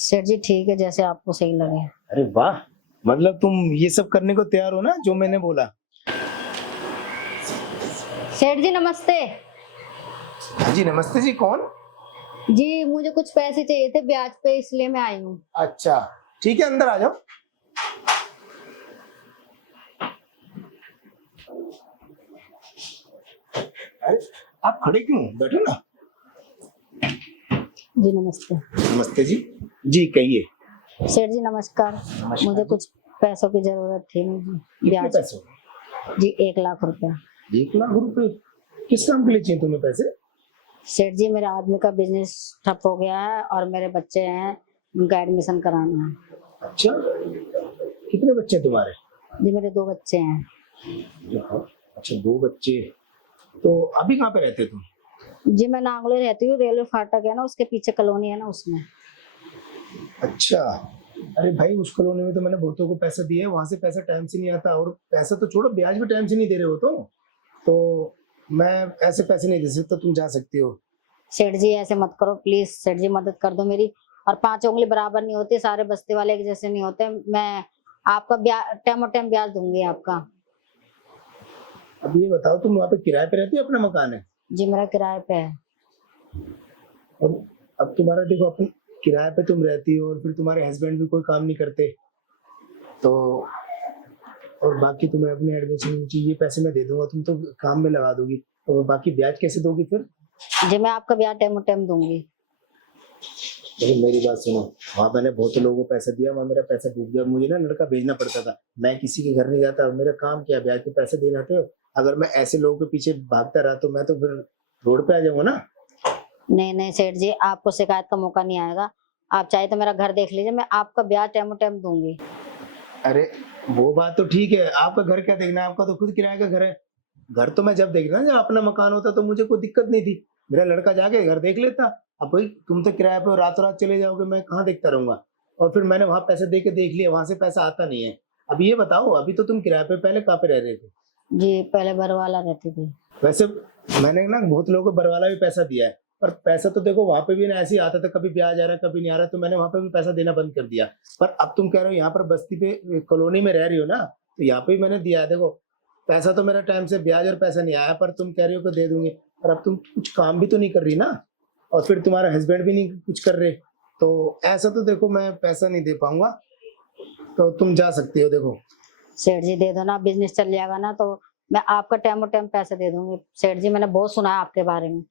सेठ जी ठीक है, जैसे आपको सही लगे। अरे वाह, मतलब तुम ये सब करने को तैयार हो ना जो मैंने बोला। सेठ जी नमस्ते। हाँ जी नमस्ते जी, कौन? जी मुझे कुछ पैसे चाहिए थे ब्याज पे, इसलिए मैं आई हूँ। अच्छा ठीक है, अंदर आ जाओ। अरे आप खड़े क्यों, बैठो ना। जी नमस्ते। नमस्ते जी। जी कहिए। सेठ जी नमस्कार। नमस्कार मुझे जी। कुछ पैसों की जरूरत थी मुझे कितने ब्याज। पैसे? जी 1 लाख रुपया। 1 लाख रुपए? किस काम के लिए चाहिए तुम्हें पैसे? सेठ जी मेरे आदमी का बिजनेस ठप हो गया है और मेरे बच्चे हैं, उनका एडमिशन कराना है। अच्छा, कितने बच्चे हैं तुम्हारे? जी मेरे 2 बच्चे हैं। अच्छा 2 बच्चे, तो अभी कहाँ पे रहते तुम? जी मैं नांगलोई रहती हूँ, रेलवे फाटक है ना उसके पीछे कॉलोनी है ना उसमें। अच्छा, अरे भाई उस कॉलोनी में तो मैंने बहुतों को पैसा दिया है, वहां से पैसा टाइम से नहीं आता, और पैसा तो छोड़ो ब्याज भी टाइम से नहीं दे रहे हो तो मैं ऐसे पैसे नहीं दे सकता, तुम जा सकती हो। सेठ जी ऐसे मत करो प्लीज, सेठ जी मदद कर दो मेरी। और 5 उंगली बराबर नहीं होती, सारे बस्ती वाले एक जैसे नहीं होते। मैं आपका ब्याज टाइम ब्याज दूंगी आपका। अब ये बताओ, तुम वहाँ पे किराए पे रहती हो, अपना मकान है? जी मेरा किराए पे है। और अब तुम्हारा देखो, अपन किराए पे तुम रहती हो और फिर तुम्हारे हस्बैंड भी कोई काम नहीं करते, तो और बाकी तुम्हें अपने एडमिशन की ये पैसे मैं दे दूंगा, तुम तो काम में लगा दोगी, और बाकी ब्याज कैसे दोगी फिर? जी मैं आपका ब्याज टाइम दूंगी। लेकिन मेरी बात सुनो, वहाँ मैंने बहुत लोगों को पैसा दिया, वहाँ मेरा पैसा डूब गया, मुझे ना लड़का भेजना पड़ता था, मैं किसी के घर नहीं जाता, मेरा काम क्या, ब्याज के पैसे देना थे। अगर मैं ऐसे लोगों के पीछे भागता रहा तो मैं तो फिर रोड पे आ जाऊंगा ना। नहीं नहीं सेठ जी, आपको शिकायत का मौका नहीं आएगा। आप चाहे तो मेरा घर देख लीजिए, मैं आपका ब्याज टाइम दूंगी। अरे वो बात तो ठीक है, आपका घर क्या देखना है, आपका तो खुद किराए का घर है। घर तो मैं जब देख रहा जब अपना मकान होता तो मुझे कोई दिक्कत नहीं थी, मेरा लड़का जाके घर देख लेता। अब भाई तुम तो किराए पे रातों रात चले जाओगे, मैं कहाँ देखता रहूंगा? और फिर मैंने वहां पैसे दे के देख लिया, वहां से पैसा आता नहीं है। अब ये बताओ, अभी तो तुम किराए पे, पहले कहाँ पे रह रहे थे? जी पहले बरवाला रहती थी। वैसे मैंने ना बहुत लोगों को बरवाला भी पैसा दिया है, पर पैसा तो देखो वहां पे भी ना ऐसे ही आता था, कभी ब्याज आ रहा कभी नहीं आ रहा, तो मैंने वहां पे भी पैसा देना बंद कर दिया। पर अब तुम कह रहे हो यहाँ पर बस्ती पे कॉलोनी में रह रही हो ना, तो यहाँ पे भी मैंने दिया है। देखो पैसा तो मेरा टाइम से ब्याज और पैसा नहीं आया, पर तुम कह रही हो कि दे दूंगी, पर अब तुम कुछ काम भी तो नहीं कर रही ना, और फिर तुम्हारा हस्बैंड भी नहीं कुछ कर रहे, तो ऐसा तो देखो मैं पैसा नहीं दे पाऊंगा, तो तुम जा सकती हो। देखो सेठ जी दे दो ना, बिजनेस चल जाएगा ना, तो मैं आपका टाइम पैसे दे दूंगी। सेठ जी मैंने बहुत सुना है आपके बारे में।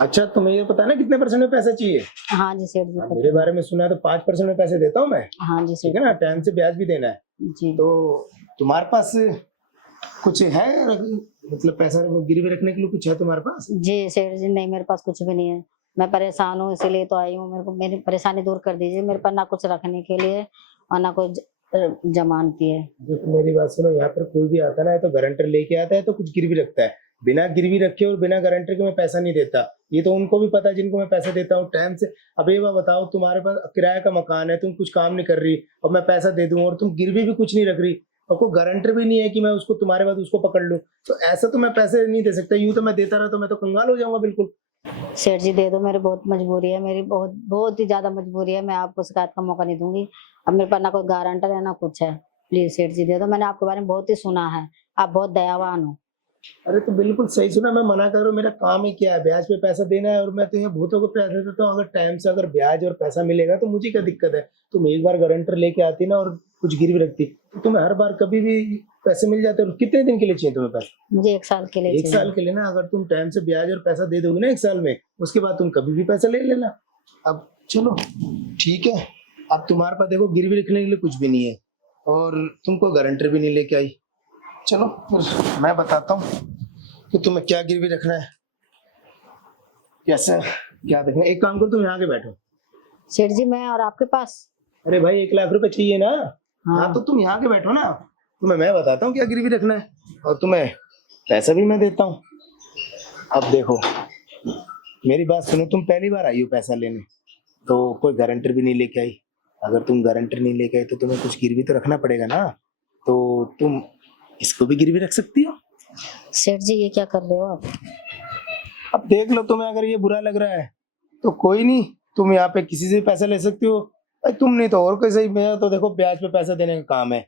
अच्छा, तुम्हें ये पता है ना कितने परसेंट में पैसा चाहिए? हाँ जी सेठ जी हाँ, पता मेरे है। बारे में सुना है तो 5% में पैसे देता हूँ मैं। हाँ जी ठीक सेठ है ना, पता टाइम से ब्याज भी देना है। है। जी तो तुम्हारे पास कुछ है, मतलब पैसा गिरवी रखने के लिए कुछ है तुम्हारे पास? जी सेठ जी नहीं, मेरे पास कुछ भी नहीं है। मैं परेशान हूँ इसीलिए तो आई हूँ, मेरे को मेरी परेशानी दूर कर दीजिए। मेरे पास ना कुछ रखने के लिए और ना कोई जमानती है। देखो मेरी बात सुनो, यहाँ पर कोई भी आता है ना, तो गारंटर लेके आता है तो कुछ गिरवी रखता है, बिना गिरवी रखे और बिना गारंटर के मैं पैसा नहीं देता। ये तो उनको भी पता है जिनको मैं पैसा देता हूँ टाइम से। अब ये बात बताओ, तुम्हारे पास किराए का मकान है, तुम कुछ काम नहीं कर रही और मैं पैसा दे दूं, और तुम गिरवी भी कुछ नहीं रख रही, और कोई गारंटर भी नहीं है कि मैं उसको तुम्हारे बाद उसको पकड़ लूं, तो ऐसा तो मैं पैसे नहीं दे सकता। यूं तो मैं देता रहा तो मैं तो कंगाल हो जाऊंगा बिल्कुल। सेठ जी दे दो, मेरी बहुत मजबूरी है, मेरी बहुत बहुत ही ज्यादा मजबूरी है। मैं आपको शिकायत का मौका नहीं दूंगी। अब मेरे पास ना कोई गारंटर है ना कुछ है। प्लीज सेठ जी दे दो, मैंने आपके बारे में बहुत ही सुना है, आप बहुत दयावान हो। अरे तो बिल्कुल सही सुना, मैं मना कर रहा हूँ, मेरा काम ही क्या है, ब्याज पे पैसा देना है, और मैं तो यहाँ भूतों को पैसा देता हूँ। अगर टाइम से अगर ब्याज और पैसा मिलेगा तो मुझे क्या दिक्कत है? तुम एक बार गारंटर लेके आती ना और कुछ गिरवी रखती, तो तुम्हें हर बार कभी भी पैसे मिल जाते। और कितने दिन के लिए चाहिए तुम्हें पैसा? मुझे 1 साल के लिए 1 साल चाहिए। के लिए ना, अगर तुम टाइम से ब्याज और पैसा दे दोगे ना 1 साल में, उसके बाद तुम कभी भी पैसा ले लेना। अब चलो ठीक है, अब तुम्हारे पास देखो गिरवी रखने के लिए कुछ भी नहीं है, और तुमको गारंटर भी नहीं लेके आई। चलो फिर मैं बताता हूँ कि तुम्हें क्या गिरवी रखना है, कैसे क्या देखना है। एक काम करो, तुम यहाँ के बैठो। सेठ जी मैं और आपके पास। अरे भाई 1 लाख रुपए चाहिए ना? हाँ हाँ तो तुम यहाँ के बैठो ना, तुम्हें मैं बताता हूँ क्या गिरवी रखना है, और तुम्हें पैसा भी मैं देता हूँ। अब देखो मेरी बात सुनो, तुम पहली बार आई हो पैसा लेने, तो कोई गारंटर भी नहीं लेके आई। अगर तुम गारंटर नहीं लेके आई तो तुम्हें कुछ गिरवी तो रखना पड़ेगा ना, तो तुम इसको भी गिरवी रख सकती हो। सेठ जी ये क्या कर रहे हो आप? अब देख लो, तुम्हें अगर ये बुरा लग रहा है तो कोई नहीं, तुम यहाँ पे किसी से पैसा ले सकती हो, भाई तुम नहीं तो और कोई सही, मेरा तो देखो ब्याज पे पैसा देने का काम है,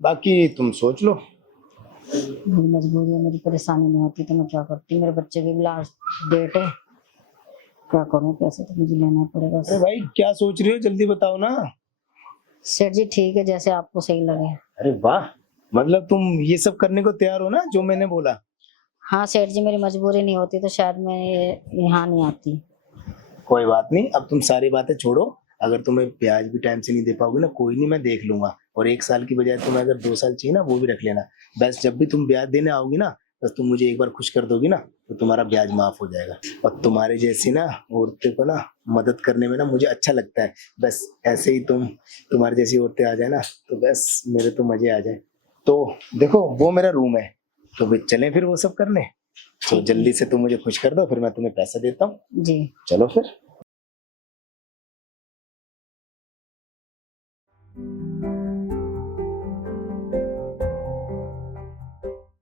बाकी तुम सोच लो। मेरी मजबूरी है, मेरी परेशानी नहीं होती तो मैं क्या करती, मेरे बच्चे की लास्ट डेट है, क्या करूं, पैसे तो मुझे लेना ही पड़ेगा। अरे भाई क्या सोच रही हो, जल्दी बताओ ना। सेठ जी ठीक है, जैसे आपको सही लगे। अरे वाह, मतलब तुम ये सब करने को तैयार हो ना जो मैंने बोला। हाँ सेठ जी, मेरी मजबूरी नहीं होती तो शायद मैं यहाँ नहीं आती। कोई बात नहीं, अब तुम सारी बातें छोड़ो। अगर तुम्हें ब्याज भी टाइम से नहीं दे पाओगे ना, कोई नहीं, मैं देख लूंगा। और 1 साल की बजाय तुम्हें अगर 2 साल चाहिए ना, वो भी रख लेना। बस जब भी तुम ब्याज देने आओगी ना, बस तुम मुझे एक बार खुश कर दोगी ना, तो तुम्हारा ब्याज माफ हो जाएगा। और तुम्हारे जैसी ना औरतें को ना मदद करने में ना मुझे अच्छा लगता है। बस ऐसे ही तुम्हारी जैसी औरतें आ जाए ना, तो बस मेरे तो मजे आ जाए। तो देखो वो मेरा रूम है, तो भी चलें फिर वो सब करने। तो जल्दी से तुम मुझे खुश कर दो, फिर मैं तुम्हें पैसा देता हूँ। जी। चलो फिर।